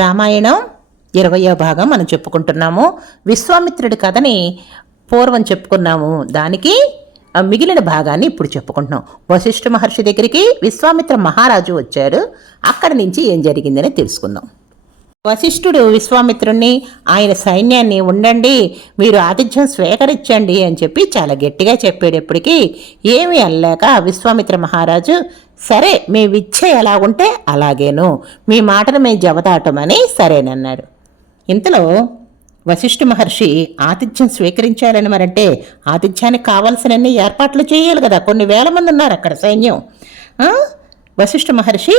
రామాయణం 20వ భాగం మనం చెప్పుకుంటున్నాము. విశ్వామిత్రుడి కథని పూర్వం చెప్పుకున్నాము. దానికి మిగిలిన భాగాన్ని ఇప్పుడు చెప్పుకుంటున్నాం. వశిష్ఠ మహర్షి దగ్గరికి విశ్వామిత్ర మహారాజు వచ్చాడు. అక్కడి నుంచి ఏం జరిగిందని తెలుసుకుందాం. వశిష్ఠుడు విశ్వామిత్రుణ్ణి, ఆయన సైన్యాన్ని ఉండండి, మీరు ఆతిథ్యం స్వీకరించండి అని చెప్పి చాలా గట్టిగా చెప్పేటప్పటికీ ఏమీ అనలేక విశ్వామిత్ర మహారాజు, సరే మీ విచ్చ ఎలా ఉంటే అలాగేను, మీ మాటను మేము జవదాటమని సరేనన్నాడు. ఇంతలో వశిష్ఠ మహర్షి ఆతిథ్యం స్వీకరించాలని మరంటే ఆతిథ్యానికి కావాల్సినన్ని ఏర్పాట్లు చేయాలి కదా. కొన్ని వేల మంది ఉన్నారు అక్కడ సైన్యం. వశిష్ఠ మహర్షి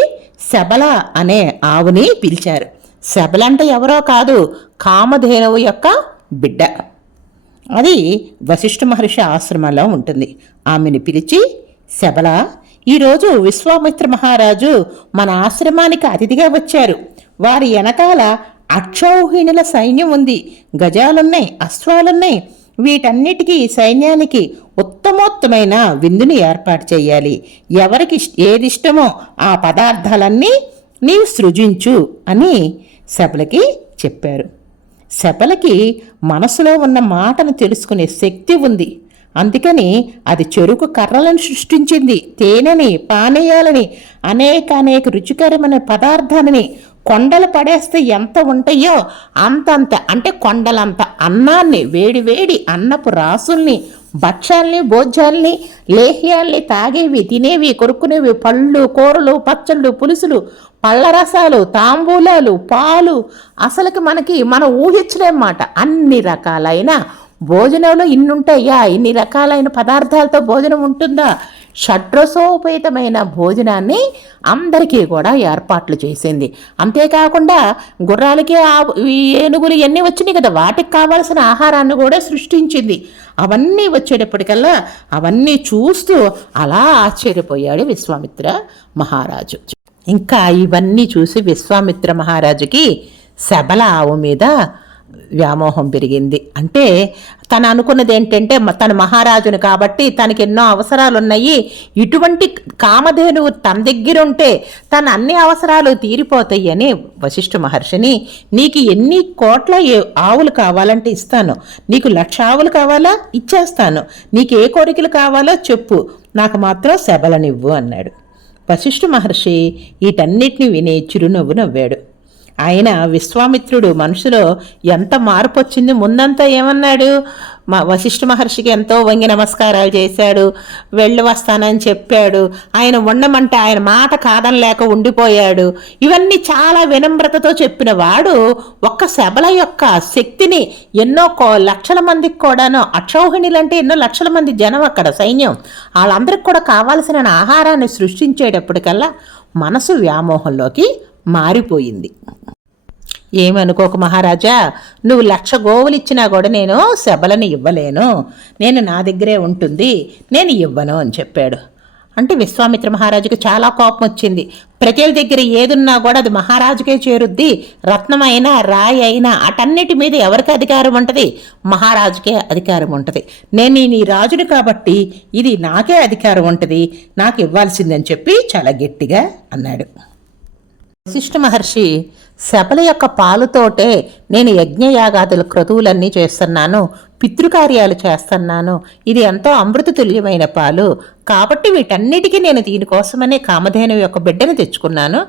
శబల అనే ఆవుని పిలిచారు. శబల అంటే ఎవరో కాదు, కామధేనువు యొక్క బిడ్డ. అది వశిష్ఠ మహర్షి ఆశ్రమంలో ఉంటుంది. ఆమెను పిలిచి, శబల, ఈరోజు విశ్వామిత్ర మహారాజు మన ఆశ్రమానికి అతిథిగా వచ్చారు. వారి వెనకాల అక్షౌహిణుల సైన్యం ఉంది. గజాలున్నాయి, అశ్వాలున్నాయి. వీటన్నిటికీ సైన్యానికి ఉత్తమోత్తమైన విందుని ఏర్పాటు చేయాలి. ఎవరికి ఏది ఇష్టమో ఆ పదార్థాలన్నీ నీవు సృజించు అని శబలకి చెప్పారు. శబలకి మనసులో ఉన్న మాటను తెలుసుకునే శక్తి ఉంది. అందుకని చెరుకు కర్రలను సృష్టించింది. తేనెని, పానీయాలని, అనేక రుచికరమైన పదార్థాలని కొండలు పడేస్తే ఎంత ఉంటాయో అంతంత, అంటే కొండలంత అన్నాన్ని, వేడి అన్నపు రాసుల్ని, భక్ష్యాల్ని, భోజ్యాల్ని, లేహ్యాల్ని, తాగేవి, తినేవి, కొరుక్కునేవి, పళ్ళు, కూరలు, పచ్చళ్ళు, పులుసులు, పళ్ళ రసాలు, తాంబూలాలు, పాలు, అసలుకి మనం ఊహించలేమాట. అన్ని రకాలైన భోజనంలో ఇన్నుంటాయా? ఇన్ని రకాలైన పదార్థాలతో భోజనం ఉంటుందా? షడ్రసోపేతమైన భోజనాన్ని అందరికీ కూడా ఏర్పాట్లు చేసింది. అంతేకాకుండా గుర్రాలకి ఏనుగులు ఇవన్నీ వచ్చినాయి కదా, వాటికి కావాల్సిన ఆహారాన్ని కూడా సృష్టించింది. అవన్నీ వచ్చేటప్పటికల్లా అవన్నీ చూస్తూ అలా ఆశ్చర్యపోయాడు విశ్వామిత్ర మహారాజు. ఇంకా ఇవన్నీ చూసి విశ్వామిత్ర మహారాజుకి శబల ఆవు మీద వ్యామోహం పెరిగింది. అంటే తను అనుకున్నది ఏంటంటే, తన మహారాజును కాబట్టి తనకి ఎన్నో అవసరాలు ఉన్నాయి. ఇటువంటి కామధేనువు తన దగ్గర ఉంటే తన అన్ని అవసరాలు తీరిపోతాయి అని వశిష్ఠ మహర్షిని, నీకు ఎన్ని కోట్ల ఆవులు కావాలంటే ఇస్తాను, నీకు 1,00,000 ఆవులు కావాలా ఇచ్చేస్తాను, నీకు ఏ కోరికలు కావాలో చెప్పు, నాకు మాత్రం శబలనివ్వు అన్నాడు. వశిష్ఠ మహర్షి వీటన్నిటిని విని చిరునవ్వు నవ్వాడు. ఆయన విశ్వామిత్రుడు మనసులో ఎంత మార్పు వచ్చింది. ముందంతా ఏమన్నాడు, వశిష్ఠ మహర్షికి ఎంతో వంగి నమస్కారాలు చేశాడు, వెళ్ళి వస్తానని చెప్పాడు, ఆయన ఉండమంటే ఆయన మాట కాదనలేక ఉండిపోయాడు. ఇవన్నీ చాలా వినమ్రతతో చెప్పిన వాడు ఒక్క శబల యొక్క శక్తిని ఎన్నో లక్షల మందికి కూడాను, అక్షౌహిణులంటే ఎన్నో లక్షల మంది జనం అక్కడ సైన్యం, వాళ్ళందరికి కూడా కావాల్సిన ఆహారాన్ని సృష్టించేటప్పటికల్లా మనసు వ్యామోహంలోకి మారిపోయింది. ఏమనుకోక మహారాజా, నువ్వు 1,00,000 గోవులు ఇచ్చినా కూడా నేను శబలని ఇవ్వలేను, నేను నా దగ్గరే ఉంటుంది, నేను ఇవ్వను అని చెప్పాడు. అంటే విశ్వామిత్ర మహారాజుకి చాలా కోపం వచ్చింది. ప్రజల దగ్గర ఏదున్నా కూడా అది మహారాజుకే చేరుద్ది. రత్నమైనా, రాయి అయినా అటన్నిటి మీద ఎవరికి అధికారం ఉంటుంది? మహారాజుకే అధికారం ఉంటుంది. నేను నీ రాజుని కాబట్టి ఇది నాకే అధికారం ఉంటుంది, నాకు ఇవ్వాల్సిందని చెప్పి చాలా గట్టిగా అన్నాడు. వశిష్ఠ మహర్షి, శబల యొక్క పాలుతోటే నేను యజ్ఞయాగాదుల క్రతువులన్నీ చేస్తున్నాను, పితృకార్యాలు చేస్తున్నాను, ఇది ఎంతో అమృతతుల్యమైన పాలు, కాబట్టి వీటన్నిటికీ నేను దీనికోసమనే కామధేను యొక్క బిడ్డను తెచ్చుకున్నాను,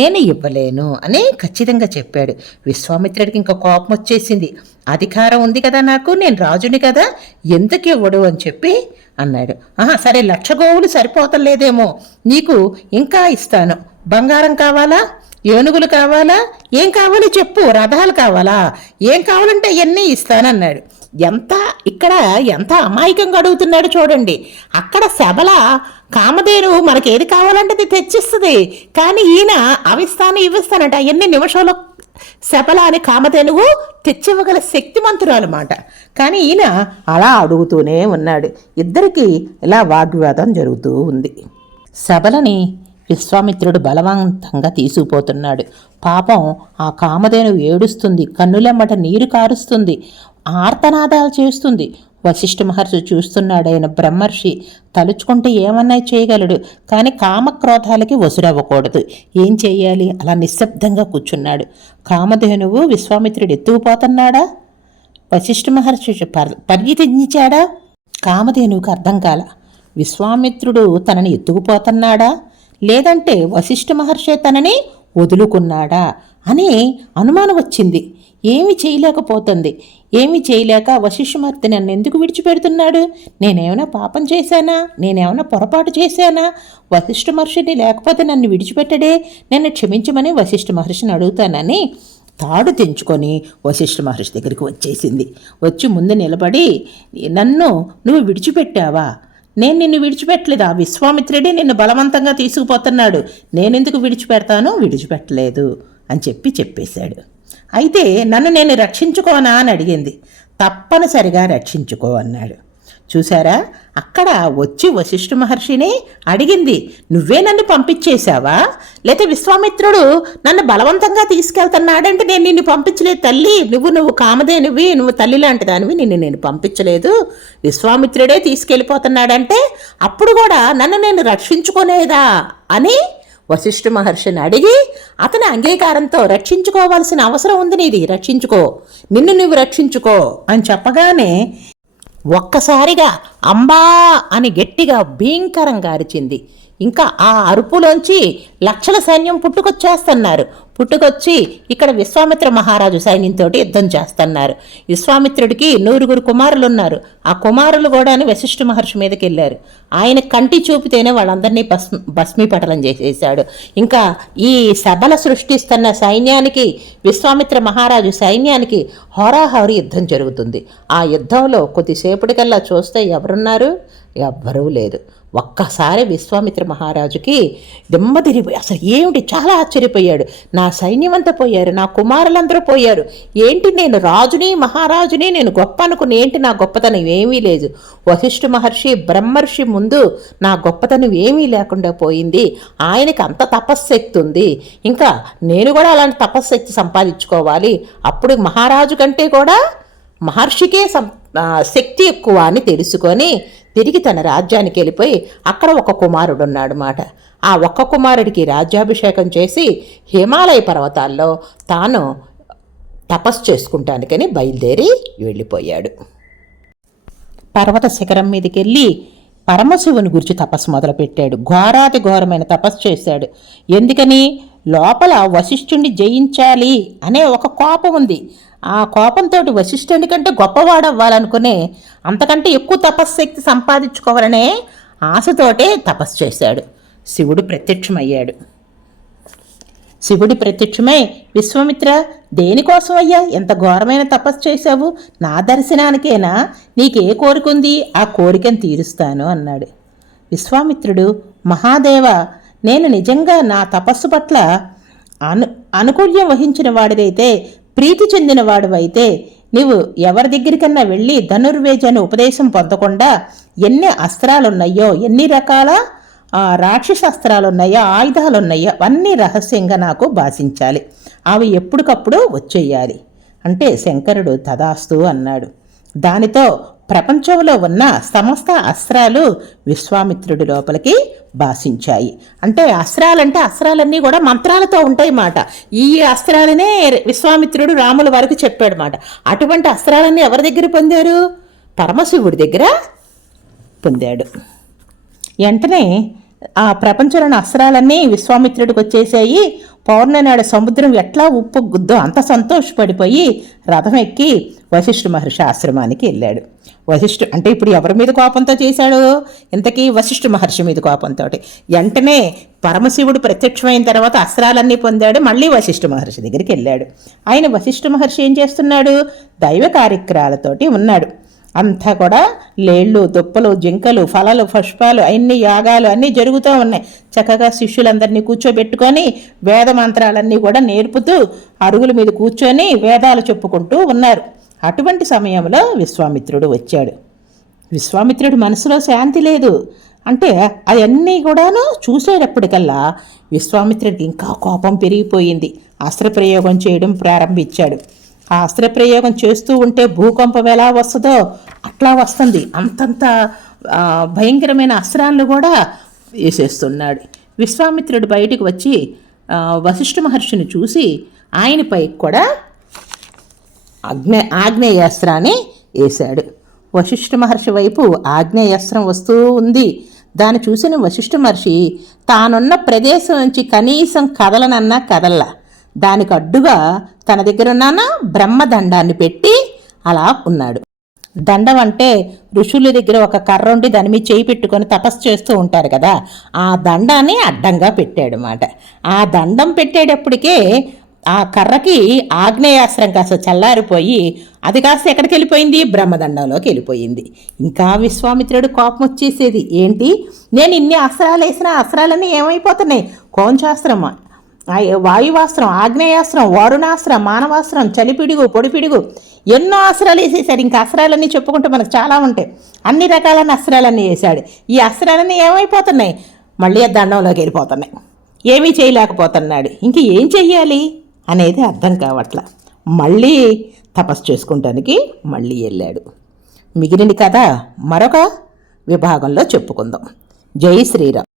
నేను ఇవ్వలేను అని ఖచ్చితంగా చెప్పాడు. విశ్వామిత్రుడికి ఇంకా కోపం వచ్చేసింది. అధికారం ఉంది కదా నాకు, నేను రాజుని కదా, ఎందుకు ఇవ్వడు అని చెప్పి అన్నాడు. సరే, 1,00,000 గోవులు సరిపోతలేదేమో, నీకు ఇంకా ఇస్తాను. బంగారం కావాలా, ఏనుగులు కావాలా, ఏం కావాలో చెప్పు, రథాలు కావాలా, ఏం కావాలంటే అవన్నీ ఇస్తానన్నాడు. ఎంత అమాయకంగా అడుగుతున్నాడు చూడండి. అక్కడ శబల కామధేను మనకి ఏది కావాలంటే అది తెచ్చిస్తుంది, కానీ ఈయన అవిస్తాను ఇవ్విస్తానంట. అవన్నీ నిమిషంలో శబల అని కామధేనువు తెచ్చివ్వగల శక్తిమంతురాలు అన్నమాట. కానీ ఈయన అలా అడుగుతూనే ఉన్నాడు. ఇద్దరికి ఇలా వాగ్వివాదం జరుగుతూ ఉంది. శబలని విశ్వామిత్రుడు బలవంతంగా తీసుకుపోతున్నాడు. పాపం ఆ కామధేను ఏడుస్తుంది, కన్నులెమ్మట నీరు కారుస్తుంది, ఆర్తనాదాలు చేస్తుంది. వశిష్ఠ మహర్షి చూస్తున్నాడు. ఆయన బ్రహ్మర్షి, తలుచుకుంటే ఏమన్నా చేయగలడు, కానీ కామక్రోధాలకి వసురవ్వకూడదు. ఏం చెయ్యాలి? అలా నిశ్శబ్దంగా కూర్చున్నాడు. కామధేనువు విశ్వామిత్రుడు ఎత్తుకుపోతున్నాడా? వశిష్ఠ మహర్షి పరిగెత్తించాడా? కామధేనువుకి అర్థం కాల. విశ్వామిత్రుడు తనని ఎత్తుకుపోతున్నాడా, లేదంటే వశిష్ఠ మహర్షి తనని వదులుకున్నాడా అని అనుమానం వచ్చింది. ఏమి చేయలేకపోతుంది. ఏమి చేయలేక వశిష్ఠమూర్తి నన్ను ఎందుకు విడిచిపెడుతున్నాడు? నేనేమైనా పాపం చేశానా? నేనేమైనా పొరపాటు చేశానా? వశిష్ఠ మహర్షిని లేకపోతే నన్ను విడిచిపెట్టడే. నన్ను క్షమించమని వశిష్ఠ మహర్షిని అడుగుతానని తాడు తెంచుకొని వశిష్ఠ మహర్షి దగ్గరికి వచ్చేసింది. వచ్చి ముందు నిలబడి, నువ్వు విడిచిపెట్టావా? నేను నిన్ను విడిచిపెట్టలేదు. ఆ విశ్వామిత్రుడే నిన్ను బలవంతంగా తీసుకుపోతున్నాడు. నేనెందుకు విడిచిపెడతాను? విడిచిపెట్టలేదు అని చెప్పేశాడు. అయితే నన్ను నేను రక్షించుకోనా అని అడిగింది. తప్పనిసరిగా రక్షించుకో అన్నాడు. చూసారా, అక్కడ వచ్చి వశిష్ఠ మహర్షిని అడిగింది, నువ్వే నన్ను పంపించేశావా, లేకపోతే విశ్వామిత్రుడు నన్ను బలవంతంగా తీసుకెళ్తున్నాడంటే నేను నిన్ను పంపించలేదు తల్లి, నువ్వు కామధేనువి, నువ్వు తల్లి లాంటి దానివి, నేను పంపించలేదు, విశ్వామిత్రుడే తీసుకెళ్ళిపోతున్నాడంటే అప్పుడు కూడా నన్ను నేను రక్షించుకోనేదా అని వశిష్ఠ మహర్షిని అడిగి అతని అంగీకారంతో రక్షించుకోవాల్సిన అవసరం ఉంది, నీది రక్షించుకో, నిన్ను నువ్వు రక్షించుకో అని చెప్పగానే ఒక్కసారిగా అంబా అని గట్టిగా భీంకరంగా అరిచింది. ఇంకా ఆ అరుపులోంచి లక్షల సైన్యం పుట్టుకొచ్చి ఇక్కడ విశ్వామిత్ర మహారాజు సైన్యంతో యుద్ధం చేస్తున్నారు. విశ్వామిత్రుడికి 100 కుమారులు ఉన్నారు. ఆ కుమారులు కూడా వశిష్ఠ మహర్షి మీదకి వెళ్ళారు. ఆయన కంటి చూపితేనే వాళ్ళందరినీ భస్మీపటలం చేసేశాడు. ఇంకా ఈ సభల సృష్టిస్తున్న సైన్యానికి, విశ్వామిత్ర మహారాజు సైన్యానికి హోరాహోరీ యుద్ధం జరుగుతుంది. ఆ యుద్ధంలో కొద్దిసేపటికల్లా చూస్తే ఎవరున్నారు? ఎవ్వరూ లేదు. ఒక్కసారి విశ్వామిత్ర మహారాజుకి దిమ్మదిరిపోయి, అసలు ఏమిటి, చాలా ఆశ్చర్యపోయాడు. నా సైన్యం అంతా పోయారు, నా కుమారులందరూ పోయారు, ఏంటి నేను రాజుని మహారాజుని, నేను గొప్ప అనుకుని, ఏంటి నా గొప్పతనం ఏమీ లేదు, వశిష్ఠ మహర్షి బ్రహ్మర్షి ముందు నా గొప్పతనం ఏమీ లేకుండా పోయింది, ఆయనకి అంత తపశ్శక్తి ఉంది, ఇంకా నేను కూడా అలాంటి తపశ్శక్తి సంపాదించుకోవాలి, అప్పుడు మహారాజు కంటే కూడా మహర్షికే శక్తి ఎక్కువ అని తెలుసుకొని తిరిగి తన రాజ్యానికి వెళ్ళిపోయి అక్కడ ఒక కుమారుడు ఉన్నాడు మాట. ఆ ఒక్క కుమారుడికి రాజ్యాభిషేకం చేసి హిమాలయ పర్వతాల్లో తాను తపస్సు చేసుకుంటానికని బయలుదేరి వెళ్ళిపోయాడు. పర్వత శిఖరం మీదకి వెళ్ళి పరమశివుని గురించి తపస్సు మొదలుపెట్టాడు. ఘోరాతి ఘోరమైన తపస్సు చేశాడు. ఎందుకని? లోపల వశిష్ఠుణ్ణి జయించాలి అనే ఒక కోపం ఉంది. ఆ కోపంతో వశిష్ఠుని కంటే గొప్పవాడవ్వాలనుకునే, అంతకంటే ఎక్కువ తపశ్శక్తి సంపాదించుకోవాలనే ఆశతోటే తపస్సు చేశాడు. శివుడు ప్రత్యక్షమై, విశ్వామిత్ర, దేనికోసం అయ్యా ఎంత ఘోరమైన తపస్సు చేశావు? నా దర్శనానికేనా? నీకే కోరికుంది, ఆ కోరికను తీరుస్తాను అన్నాడు. విశ్వామిత్రుడు, మహాదేవ, నేను నిజంగా నా తపస్సు పట్ల అనుకూల్యం వహించిన వాడిదైతే, ప్రీతి చెందిన వాడివైతే, నీవు ఎవరి దగ్గరికన్నా వెళ్ళి ధనుర్వేజాన్ని ఉపదేశం పొందకుండా ఎన్ని అస్త్రాలున్నాయో, ఎన్ని రకాల రాక్షస అస్త్రాలున్నాయో, ఆయుధాలున్నాయో అవన్నీ రహస్యంగా నాకు భాషించాలి, అవి ఎప్పటికప్పుడు వచ్చేయాలి అంటే శంకరుడు తదాస్తు అన్నాడు. దానితో ప్రపంచంలో ఉన్న సమస్త అస్త్రాలు విశ్వామిత్రుడి లోపలికి భాషించాయి. అంటే అస్త్రాలన్నీ కూడా మంత్రాలతో ఉంటాయి మాట. ఈ అస్త్రాలనే విశ్వామిత్రుడు రాముల వారికి చెప్పాడు మాట. అటువంటి అస్త్రాలన్నీ ఎవరి దగ్గర పొందారు? పరమశివుడి దగ్గర పొందాడు. వెంటనే ఆ ప్రపంచంలోని అస్త్రాలన్నీ విశ్వామిత్రుడికి వచ్చేసాయి. పౌర్ణమి నాడు సముద్రం ఎట్లా ఉప్పొంగుద్దో అంత సంతోషపడిపోయి రథం ఎక్కి వశిష్ఠ మహర్షి ఆశ్రమానికి వెళ్ళాడు. అంటే ఇప్పుడు ఎవరి మీద కోపంతో చేశాడు? ఇంతకీ వశిష్ఠ మహర్షి మీద కోపంతో. వెంటనే పరమశివుడు ప్రత్యక్షమైన తర్వాత అస్త్రాలన్నీ పొందాడు. మళ్ళీ వశిష్ఠ మహర్షి దగ్గరికి వెళ్ళాడు. ఆయన వశిష్ఠ మహర్షి ఏం చేస్తున్నాడు? దైవ కార్యక్రమాలతోటి ఉన్నాడు. అంతా కూడా లేళ్ళు, దుప్పలు, జింకలు, ఫలాలు, పుష్పాలు, అన్ని యాగాలు అన్నీ జరుగుతూ ఉన్నాయి. చక్కగా శిష్యులందరినీ కూర్చోబెట్టుకొని వేద మంత్రాలన్నీ కూడా నేర్పుతూ అరుగుల మీద కూర్చొని వేదాలు చెప్పుకుంటూ ఉన్నారు. అటువంటి సమయంలో విశ్వామిత్రుడు వచ్చాడు. విశ్వామిత్రుడి మనసులో శాంతి లేదు. అంటే అవన్నీ కూడాను చూసేటప్పటికల్లా విశ్వామిత్రుడికి ఇంకా కోపం పెరిగిపోయింది. అస్త్రప్రయోగం చేయడం ప్రారంభించాడు. ఆ అస్త్రప్రయోగం చేస్తూ ఉంటే భూకంపం ఎలా వస్తుందో అట్లా వస్తుంది. అంతంత భయంకరమైన అస్త్రాలను కూడా వేసేస్తున్నాడు. విశ్వామిత్రుడు బయటికి వచ్చి వశిష్ఠ మహర్షిని చూసి ఆయనపై కూడా ఆగ్నేయాస్త్రాన్ని వేశాడు. వశిష్ఠ మహర్షి వైపు ఆగ్నేయాస్త్రం వస్తూ ఉంది. దాన్ని చూసిన వశిష్ఠ మహర్షి తానున్న ప్రదేశం నుంచి కనీసం కదలనన్నా కదల్లా. దానికి అడ్డుగా తన దగ్గర ఉన్న బ్రహ్మదండాన్ని పెట్టి అలా ఉన్నాడు. దండం అంటే ఋషుల దగ్గర ఒక కర్ర ఉండి దాని మీద చేయి పెట్టుకొని తపస్సు చేస్తూ ఉంటారు కదా, ఆ దండాన్ని అడ్డంగా పెట్టాడు అన్నమాట. ఆ దండం పెట్టేటప్పటికే ఆ కర్రకి ఆగ్నేయాస్త్రం కాస్త చల్లారిపోయి అది కాస్త ఎక్కడికి వెళ్ళిపోయింది, బ్రహ్మదండంలోకి వెళ్ళిపోయింది. ఇంకా విశ్వామిత్రుడు కోపం వచ్చేసేది, ఏంటి నేను ఇన్ని అస్త్రాలు వేసిన అస్త్రాలన్నీ ఏమైపోతున్నాయి, కౌంచాస్త్రం, వాయువాస్త్రం, ఆగ్నేయాస్త్రం, వరుణాస్త్రం, మానవాస్త్రం, చలిపిడుగు, పొడిపిడుగు, ఎన్నో అస్త్రాలు వేసేసాడు. ఇంకా అస్త్రాలన్నీ చెప్పుకుంటే మనకు చాలా ఉంటాయి. అన్ని రకాలైన అస్త్రాలన్నీ వేశాడు. ఈ అస్త్రాలన్నీ ఏమైపోతున్నాయి, మళ్ళీ దండంలోకి వెళ్ళిపోతున్నాయి. ఏమీ చేయలేకపోతున్నాడు. ఇంక ఏం చెయ్యాలి అనేది అర్థం కావట్లా. మళ్ళీ తపస్సు చేసుకుంటానికి మళ్ళీ వెళ్ళాడు. మిగిలిన కథ మరొక విభాగంలో చెప్పుకుందాం. జై శ్రీరామ్.